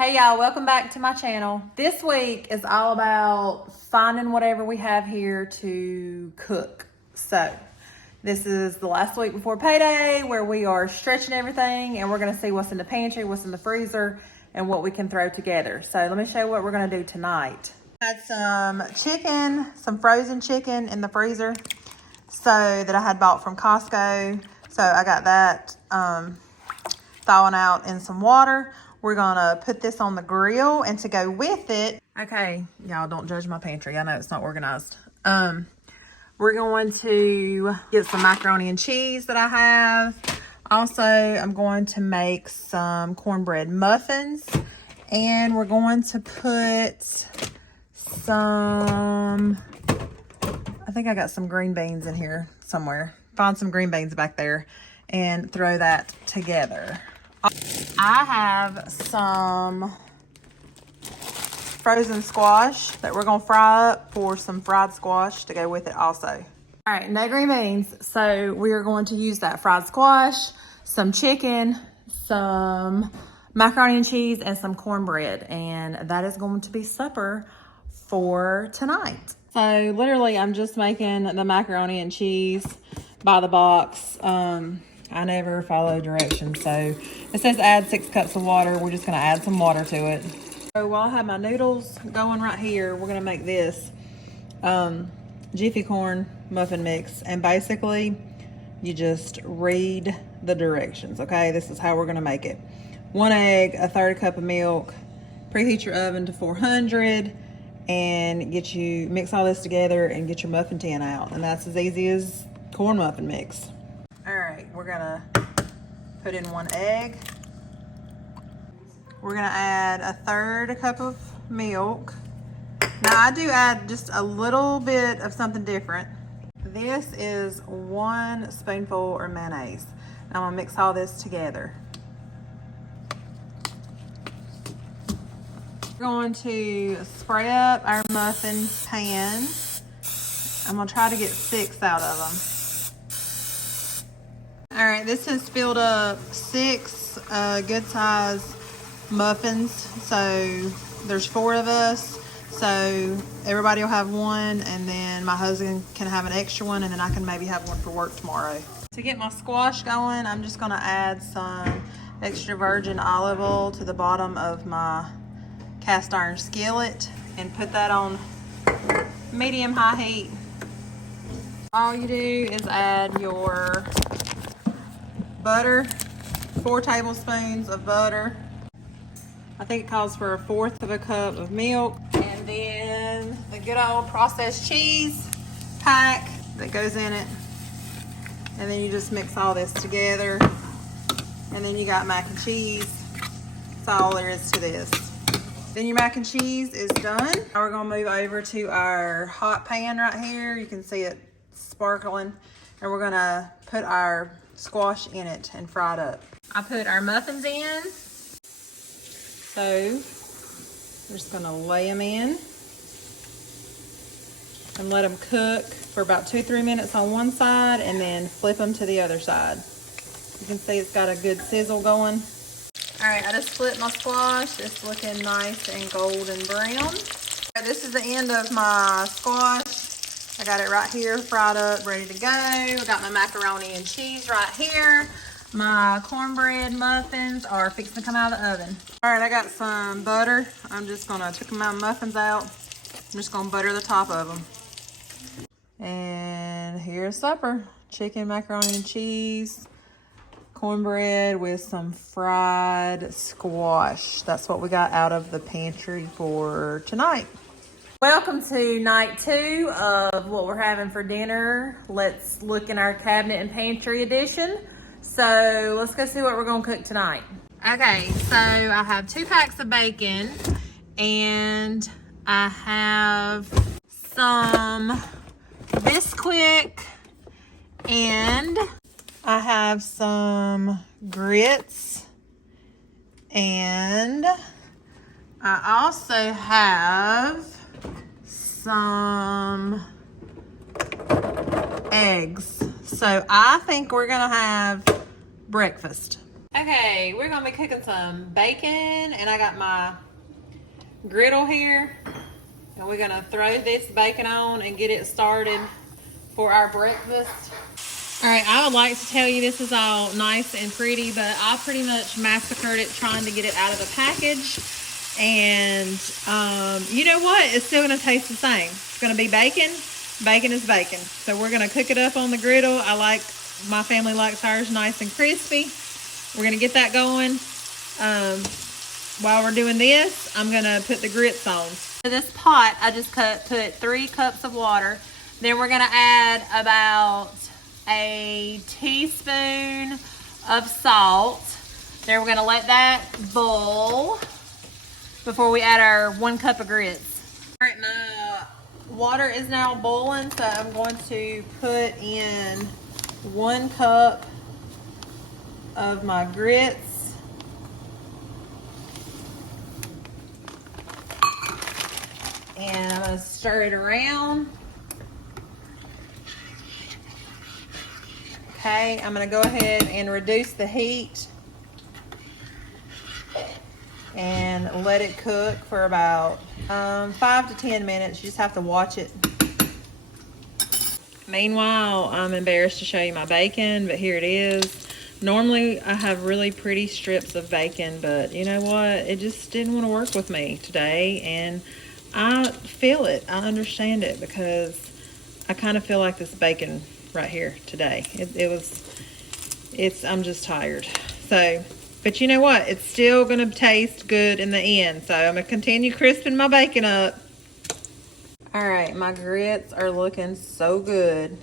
Hey y'all, welcome back to my channel. This week is all about finding whatever we have here to cook. So this is the last week before payday where we are stretching everything and we're gonna see what's in the pantry, what's in the freezer, and what we can throw together. So let me show you what we're gonna do tonight. I had some chicken, some frozen chicken in the freezer that I had bought from Costco. So I got that thawing out in some water. We're gonna put this on the grill, and to go with it, okay, y'all don't judge my pantry. I know it's not organized. We're going to get some macaroni and cheese that I have. Also, I'm going to make some cornbread muffins, and we're going to put some, I think I got some green beans in here somewhere. Find some green beans back there and throw that together. I have some frozen squash that we're gonna fry up for some fried squash to go with it also. All right, no green beans. So we are going to use that fried squash, some chicken, some macaroni and cheese, and some cornbread. And that is going to be supper for tonight. So literally I'm just making the macaroni and cheese by the box. I never follow directions, so it says add 6 cups of water. We're just gonna add some water to it. So while I have my noodles going right here, we're gonna make this Jiffy corn muffin mix. And basically, you just read the directions, okay? This is how we're gonna make it. 1 egg, a 1/3 cup of milk, preheat your oven to 400, and mix all this together and get your muffin tin out. And that's as easy as corn muffin mix. All right, we're gonna put in 1 egg. We're gonna add a 1/3 cup of milk. Now I do add just a little bit of something different. This is 1 spoonful of mayonnaise. Now I'm gonna mix all this together. We're going to spray up our muffin pan. I'm gonna try to get 6 out of them. All right, this has filled up 6 good size muffins. So there's 4 of us. So everybody will have 1, and then my husband can have an extra one, and then I can maybe have 1 for work tomorrow. To get my squash going, I'm just gonna add some extra virgin olive oil to the bottom of my cast iron skillet and put that on medium-high heat. All you do is add your butter, 4 tablespoons of butter. I think it calls for 1/4 cup of milk. And then the good old processed cheese pack that goes in it. And then you just mix all this together. And then you got mac and cheese. That's all there is to this. Then your mac and cheese is done. Now we're gonna move over to our hot pan right here. You can see it sparkling. And we're gonna put our squash in it and fry it up. I put our muffins in. So we're just gonna lay them in and let them cook for about 2-3 minutes on one side, and then flip them to the other side. You can see it's got a good sizzle going. All right, I just flipped my squash. It's looking nice and golden brown. This is the end of my squash. I got it right here, fried up, ready to go. I got my macaroni and cheese right here. My cornbread muffins are fixing to come out of the oven. All right, I got some butter. I'm just gonna take my muffins out. I'm just gonna butter the top of them. And here's supper. Chicken, macaroni and cheese, cornbread with some fried squash. That's what we got out of the pantry for tonight. Welcome to night 2 of what we're having for dinner. Let's look in our cabinet and pantry edition. So let's go see what we're gonna cook tonight. Okay, so I have 2 packs of bacon, and I have some Bisquick, and I have some grits, and I also have some eggs. So I think we're gonna have breakfast. Okay, we're gonna be cooking some bacon, and I got my griddle here, and we're gonna throw this bacon on and get it started for our breakfast. All right, I would like to tell you this is all nice and pretty, but I pretty much massacred it trying to get it out of the package. And you know what? It's still gonna taste the same. It's gonna be bacon. Bacon is bacon. So we're gonna cook it up on the griddle. My family likes ours nice and crispy. We're gonna get that going. While we're doing this, I'm gonna put the grits on. For this pot, I just put 3 cups of water. Then we're gonna add about a teaspoon of salt. Then we're gonna let that boil before we add our 1 cup of grits. All right, my water is now boiling, so I'm going to put in 1 cup of my grits. And I'm gonna stir it around. Okay, I'm gonna go ahead and reduce the heat and let it cook for about 5 to 10 minutes. You just have to watch it. Meanwhile, I'm embarrassed to show you my bacon, but here it is. Normally, I have really pretty strips of bacon, but you know what? It just didn't want to work with me today, and I feel it. I understand it, because I kind of feel like this bacon right here today. I'm just tired. So, but you know what? It's still going to taste good in the end. So I'm going to continue crisping my bacon up. All right, my grits are looking so good.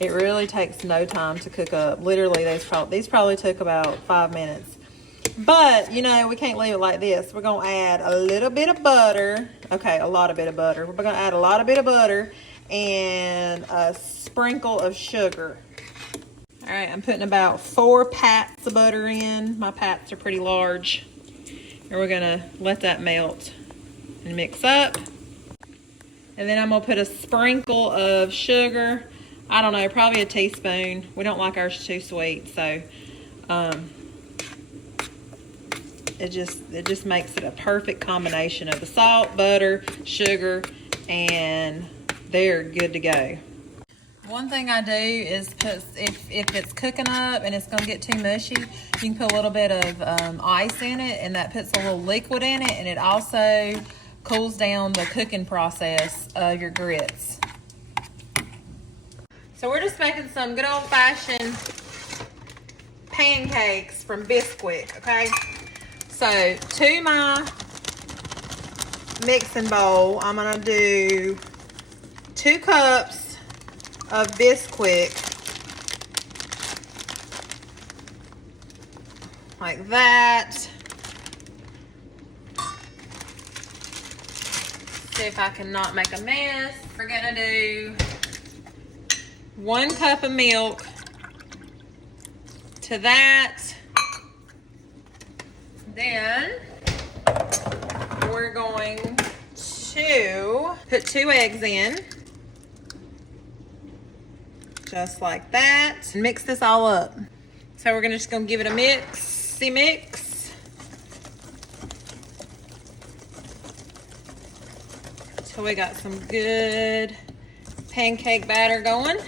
It really takes no time to cook up. Literally, these probably took about 5 minutes. But, you know, we can't leave it like this. We're going to add a little bit of butter. Okay, a lot of bit of butter. We're going to add a lot of bit of butter and a sprinkle of sugar. All right, I'm putting about 4 pats of butter in. My pats are pretty large. And we're going to let that melt and mix up. And then I'm going to put a sprinkle of sugar. I don't know, probably a teaspoon. We don't like ours too sweet, so it just makes it a perfect combination of the salt, butter, sugar, and they're good to go. One thing I do is put, if it's cooking up and it's gonna get too mushy, you can put a little bit of ice in it, and that puts a little liquid in it, and it also cools down the cooking process of your grits. So we're just making some good old-fashioned pancakes from Bisquick, okay? So to my mixing bowl, I'm gonna do 2 cups of Bisquick, like that. See if I can not make a mess. We're gonna do 1 cup of milk to that. Then we're going to put 2 eggs in, just like that, and mix this all up. So we're just gonna give it a mix till we got some good pancake batter going.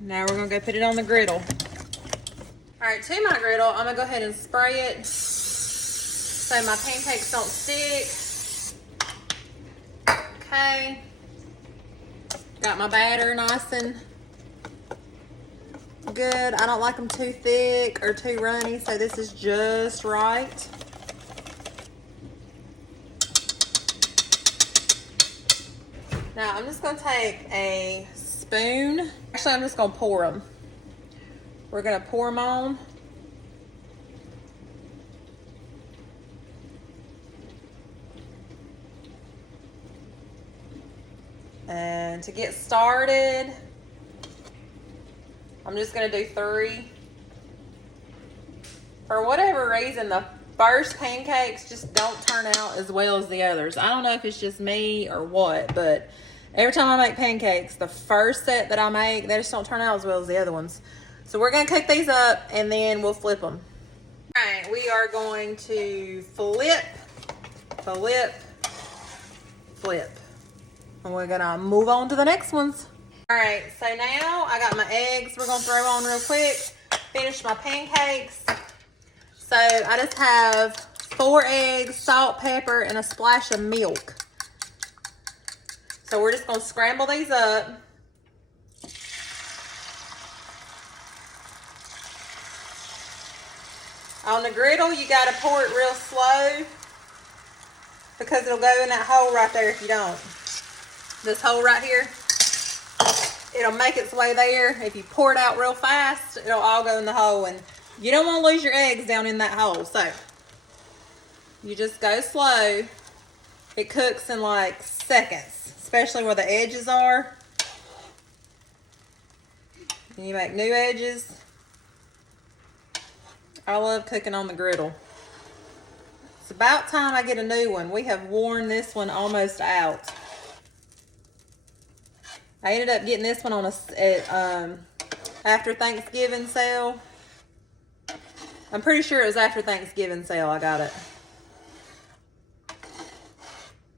Now we're gonna go put it on the griddle. All right, to my griddle, I'm gonna go ahead and spray it so my pancakes don't stick. Okay. Got my batter nice and good. I don't like them too thick or too runny, so this is just right. Now I'm just gonna take a spoon. Actually, I'm just gonna pour them. We're gonna pour them on. And to get started, I'm just gonna do 3. For whatever reason, the first pancakes just don't turn out as well as the others. I don't know if it's just me or what, but every time I make pancakes, the first set that I make, they just don't turn out as well as the other ones. So we're gonna cook these up and then we'll flip them. All right, we are going to flip, and we're gonna move on to the next ones. All right, so now I got my eggs we're gonna throw on real quick. Finish my pancakes. So I just have 4 eggs, salt, pepper, and a splash of milk. So we're just gonna scramble these up. On the griddle, you gotta pour it real slow because it'll go in that hole right there if you don't. This hole right here, it'll make its way there. If you pour it out real fast, it'll all go in the hole, and you don't want to lose your eggs down in that hole. So you just go slow. It cooks in like seconds, especially where the edges are. And you make new edges. I love cooking on the griddle. It's about time I get a new one. We have worn this one almost out. I ended up getting this one on a after Thanksgiving sale. I'm pretty sure it was after Thanksgiving sale I got it.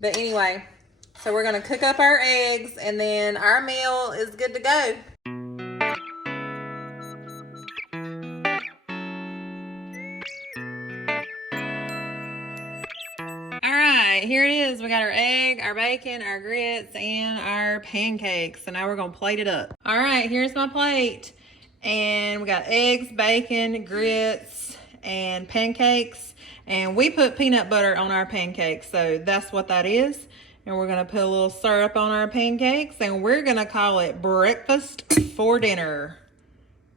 But anyway, so we're gonna cook up our eggs and then our meal is good to go. All right, here it is. We got our egg, our bacon, our grits, and our pancakes. So now we're gonna plate it up. All right, here's my plate. And we got eggs, bacon, grits, and pancakes. And we put peanut butter on our pancakes, so that's what that is. And we're gonna put a little syrup on our pancakes, and we're gonna call it breakfast for dinner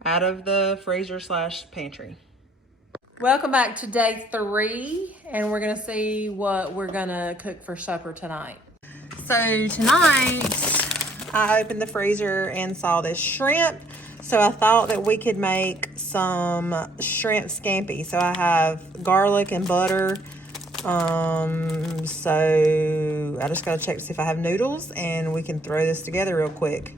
out of the freezer / pantry. Welcome back to day 3, and we're gonna see what we're gonna cook for supper tonight. So tonight, I opened the freezer and saw this shrimp. So I thought that we could make some shrimp scampi. So I have garlic and butter. So I just gotta check to see if I have noodles, and we can throw this together real quick.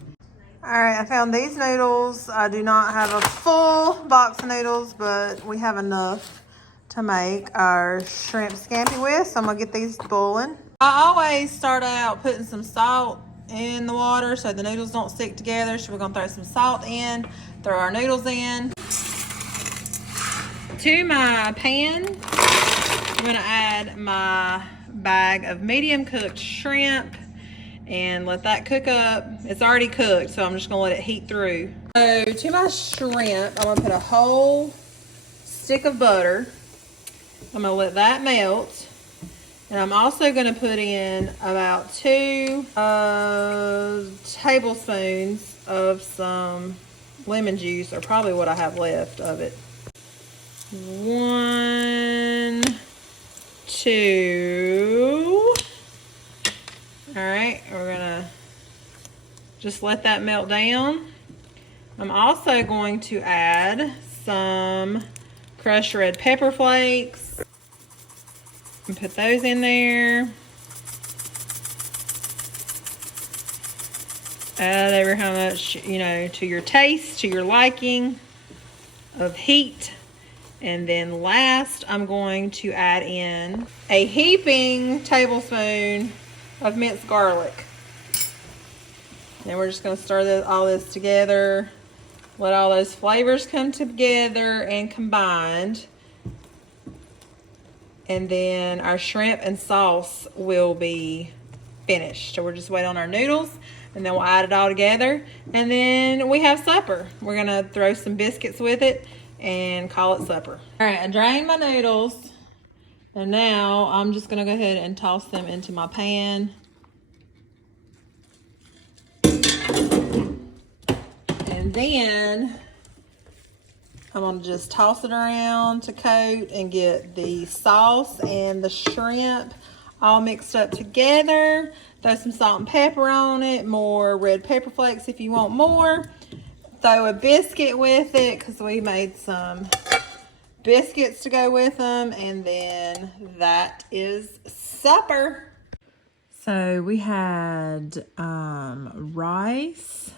All right, I found these noodles. I do not have a full box of noodles, but we have enough to make our shrimp scampi with. So I'm gonna get these boiling. I always start out putting some salt in the water so the noodles don't stick together. So we're gonna throw some salt in, throw our noodles in. To my pan, I'm gonna add my bag of medium cooked shrimp and let that cook up. It's already cooked, so I'm just gonna let it heat through. So to my shrimp, I'm gonna put a whole stick of butter. I'm gonna let that melt. And I'm also gonna put in about 2 tablespoons of some lemon juice, or probably what I have left of it. 1, 2. All right, we're gonna just let that melt down. I'm also going to add some crushed red pepper flakes and put those in there. Add over how much, to your taste, to your liking of heat. And then last, I'm going to add in a heaping tablespoon of minced garlic. Then we're just going to stir all this together. Let all those flavors come together and combined. And then our shrimp and sauce will be finished. So we're just waiting on our noodles, and then we'll add it all together. And then we have supper. We're going to throw some biscuits with it and call it supper. All right, I drained my noodles. And now I'm just gonna go ahead and toss them into my pan. And then I'm gonna just toss it around to coat and get the sauce and the shrimp all mixed up together. Throw some salt and pepper on it, more red pepper flakes if you want more. Throw a biscuit with it because we made some biscuits to go with them, and then that is supper. So we had rice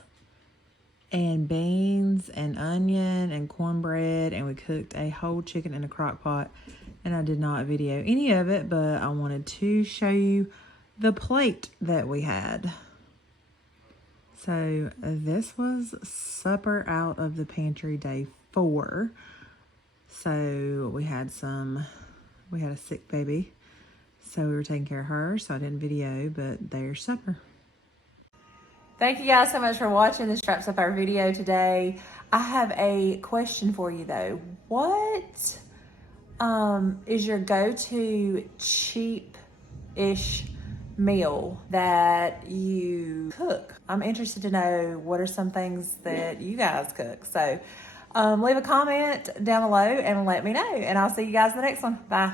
and beans and onion and cornbread, and we cooked a whole chicken in a crock pot. And I did not video any of it, but I wanted to show you the plate that we had. So this was supper out of the pantry day 4. So we had a sick baby, so we were taking care of her, so I didn't video, but there's supper. Thank you guys so much for watching. This wraps up our video today. I have a question for you though. What is your go-to cheap-ish meal that you cook? I'm interested to know what are some things that you guys cook. So leave a comment down below and let me know. And I'll see you guys in the next one. Bye.